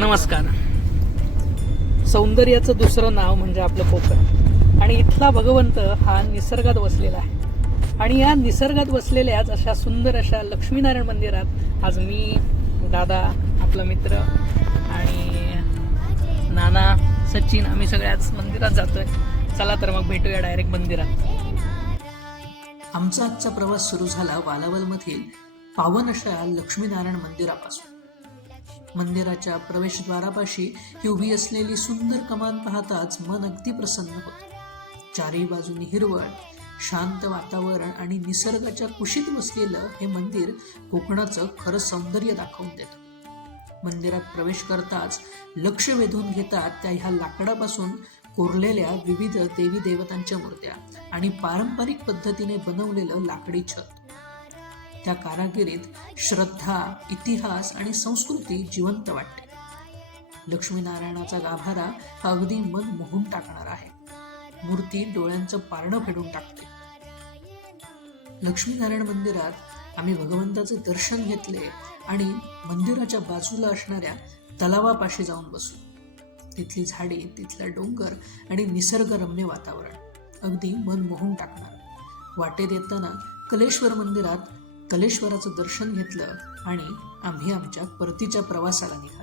नमस्कार. सौंदर्याचं दुसरं नाव म्हणजे आपलं कोकण आणि इथला भगवंत हा निसर्गात वसलेला आहे. आणि या निसर्गात वसलेल्याच अशा सुंदर अशा लक्ष्मीनारायण मंदिरात आज मी, दादा, आपला मित्र आणि नाना, सचिन आम्ही सगळ्याच मंदिरात जातोय. चला तर मग भेटूया डायरेक्ट मंदिरात. आमचा आजचा प्रवास सुरू झाला वालावलमधील पावन अशा लक्ष्मीनारायण मंदिरापासून. मंदिराच्या प्रवेशद्वारापाशी ही उभी असलेली सुंदर कमान पाहताच मन अगदी प्रसन्न होतं. चारही बाजूनी हिरवळ, शांत वातावरण आणि निसर्गाच्या कुशीत वसलेलं हे मंदिर कोकणाचं खरं सौंदर्य दाखवून देतं. मंदिरात प्रवेश करताच लक्ष वेधून घेतात त्या ह्या लाकडापासून कोरलेल्या विविध देवी देवतांच्या मूर्त्या आणि पारंपरिक पद्धतीने बनवलेलं लाकडी छत. त्या कारागिरीत श्रद्धा, इतिहास आणि संस्कृती जिवंत वाटते. लक्ष्मीनारायणाचा गाभारा हा अगदी मन मोहून टाकणारा आहे. मूर्ती डोळ्यांचं पारणं फेडून टाकते. लक्ष्मीनारायण मंदिरात आम्ही भगवंताचे दर्शन घेतले आणि मंदिराच्या बाजूला असणाऱ्या तलावापाशी जाऊन बसलो. तिथली झाडे, तिथला डोंगर आणि निसर्गरम्य वातावरण अगदी मन मोहून टाकणार. वाटेत येताना कलेश्वर मंदिरात कलेश्वराचं दर्शन घेतलं आणि आम्ही आमच्या परतीच्या प्रवासाला निघालो.